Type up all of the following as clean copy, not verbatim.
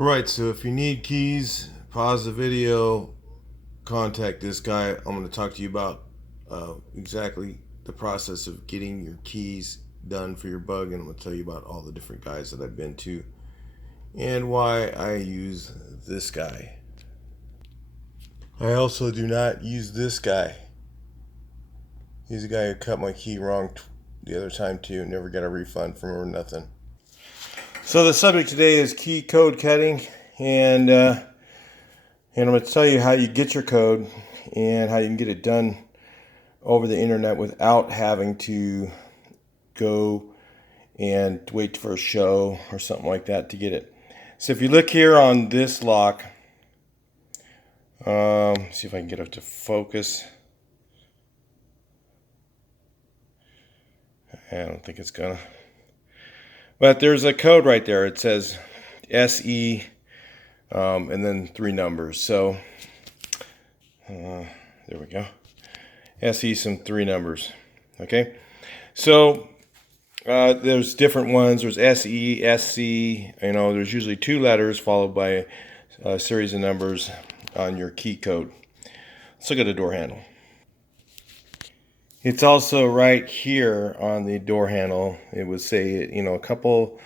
Alright, so if you need keys, pause the video, contact this guy. I'm going to talk to you about exactly the process of getting your keys done for your bug, and I'm going to tell you about all the different guys that I've been to and why I use this guy. I also do not use this guy. He's a guy who cut my key wrong the other time too, never got a refund from him or nothing. So the subject today is key code cutting, and I'm going to tell you how you get your code and how you can get it done over the internet without having to go and wait for a show or something like that to get it. So if you look here on this lock, see if I can get it to focus. I don't think it's gonna. But there's a code right there. It says SE and then 3 numbers. So there we go. SE, some 3 numbers. Okay. So there's different ones. There's SE, SC. There's usually 2 letters followed by a series of numbers on your key code. Let's look at the door handle. It's also right here on the door handle. It would say, a couple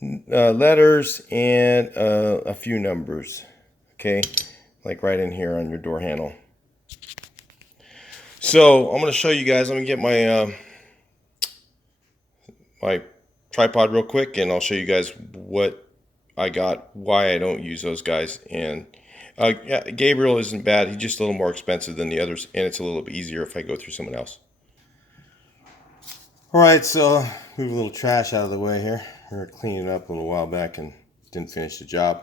letters and a few numbers. Okay, like right in here on your door handle. So I'm going to show you guys. I'm going to get my my tripod real quick, and I'll show you guys what I got, why I don't use those guys. And yeah, Gabriel isn't bad. He's just a little more expensive than the others, and it's a little bit easier if I go through someone else. Alright, so move a little trash out of the way here. We were cleaning up a little while back and didn't finish the job.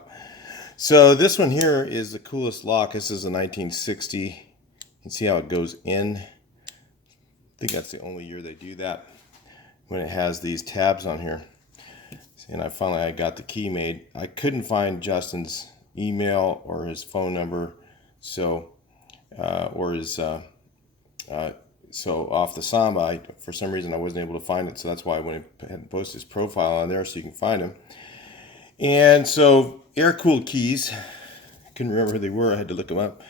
So this one here is the coolest lock. This is a 1960. You can see how it goes in. I think that's the only year they do that, when it has these tabs on here. And I got the key made. I couldn't find Justin's email or his phone number, so so off the Samba, for some reason I wasn't able to find it, so that's why I went ahead and posted his profile on there so you can find him. And so air-cooled keys, I couldn't remember who they were, I had to look them up.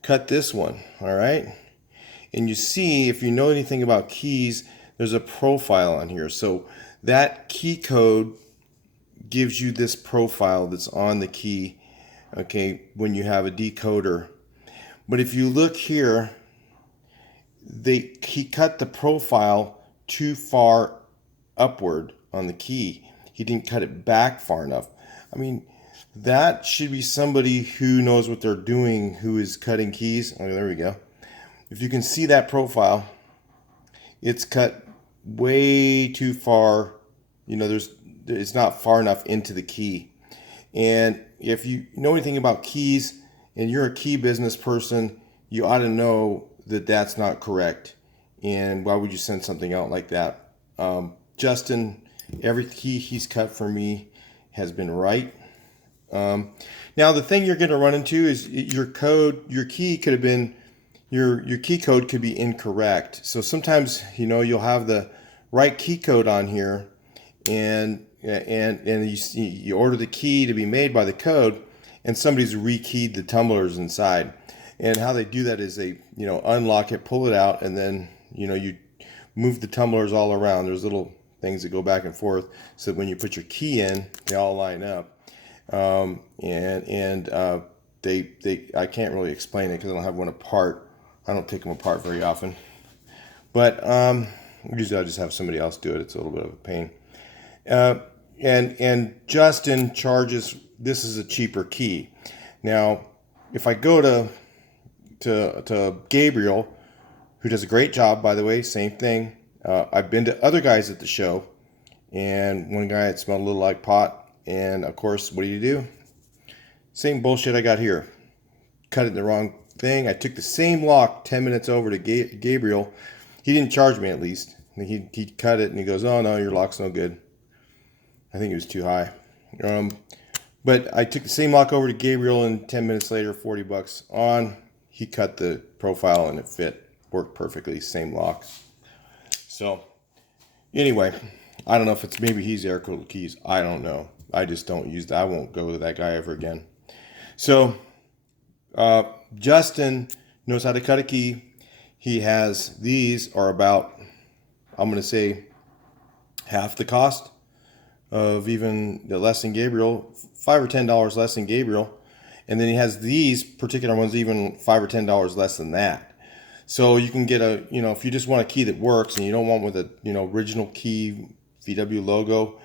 Cut this one, all right? And you see, if you know anything about keys, there's a profile on here. So that key code gives you this profile that's on the key, okay, when you have a decoder. But if you look here, he cut the profile too far upward on the key. He didn't cut it back far enough. I mean, that should be somebody who knows what they're doing, who is cutting keys. Oh, there we go. If you can see that profile, it's cut way too far. It's not far enough into the key. And if you know anything about keys and you're a key business person, you ought to know that that's not correct. And why would you send something out like that? Justin, every key he's cut for me has been right. Now the thing you're going to run into is your key could have been, your key code could be incorrect. So sometimes, you'll have the right key code on here, and you order the key to be made by the code, and somebody's rekeyed the tumblers inside. And how they do that is they, unlock it, pull it out, and then, you move the tumblers all around. There's little things that go back and forth, so that when you put your key in, they all line up. I can't really explain it because I don't have one apart. I don't take them apart very often. But usually I just have somebody else do it. It's a little bit of a pain. And Justin charges, this is a cheaper key. Now, if I go to Gabriel, who does a great job, by the way, same thing. I've been to other guys at the show, and one guy, it smelled a little like pot, and of course, what do? Same bullshit I got here. Cut it in the wrong thing. I took the same lock 10 minutes over to Gabriel. He didn't charge me, at least. He cut it, and he goes, "Oh no, your lock's no good." I think it was too high. But I took the same lock over to Gabriel, and 10 minutes later, $40 on. He cut the profile and it fit, worked perfectly, same lock. So anyway, I don't know if it's, maybe he's air-cooled keys. I don't know. I just don't use that. I won't go to that guy ever again. So Justin knows how to cut a key. He has, these are about, I'm going to say, half the cost of even the less than Gabriel, $5 or $10 less than Gabriel. And then he has these particular ones even $5 or $10 less than that. So you can get a, if you just want a key that works and you don't want with a, original key VW logo,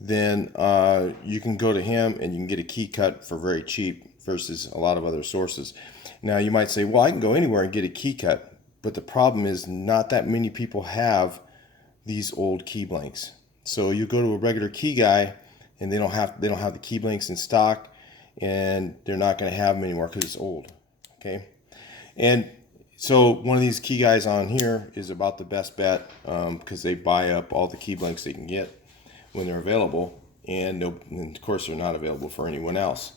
then you can go to him and you can get a key cut for very cheap versus a lot of other sources. Now you might say, well, I can go anywhere and get a key cut, but the problem is not that many people have these old key blanks. So you go to a regular key guy and they don't have the key blanks in stock, and they're not going to have them anymore because it's old. Okay, and so one of these key guys on here is about the best bet because they buy up all the key blanks they can get when they're available, and of course they're not available for anyone else.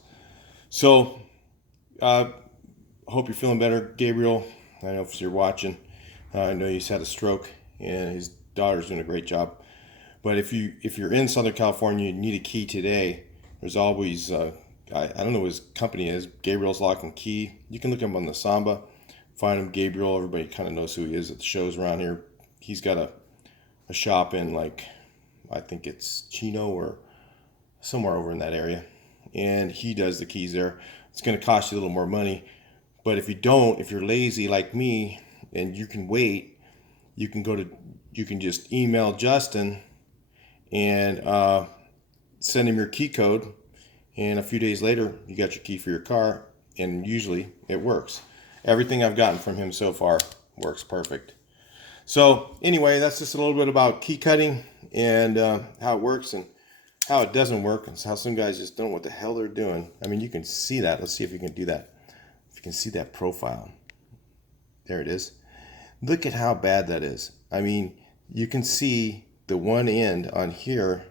So hope you're feeling better, Gabriel. I know if you're watching, I know he's had a stroke and his daughter's doing a great job. But if you're in Southern California, you need a key today. There's always I don't know what his company is, Gabriel's Lock and Key. You can look him on the Samba, find him, Gabriel. Everybody kind of knows who he is at the shows around here. He's got a shop in, like, I think it's Chino or somewhere over in that area, and he does the keys there. It's going to cost you a little more money, but if you're lazy like me and you can wait, you can just email Justin and send him your key code, and a few days later you got your key for your car, and usually it works. Everything I've gotten from him so far works perfect. So anyway, that's just a little bit about key cutting and how it works and how it doesn't work, and how some guys just don't know what the hell they're doing. I mean, you can see that. Let's see if you can do that. If you can see that profile. There it is. Look at how bad that is. I mean, you can see the one end on here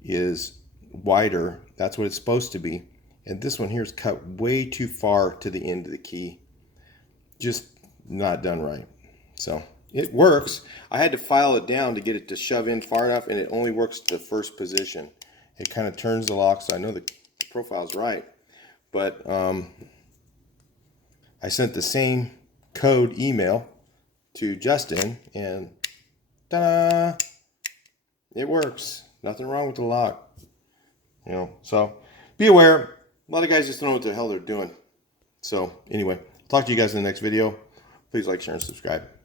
is wider. That's what it's supposed to be. And this one here is cut way too far to the end of the key. Just not done right. So it works. I had to file it down to get it to shove in far enough, and it only works the first position. It kind of turns the lock, so I know the profile's right. But I sent the same code email to Justin, and ta-da! It works. Nothing wrong with the lock. So be aware. A lot of guys just don't know what the hell they're doing. So anyway, I'll talk to you guys in the next video. Please like, share, and subscribe.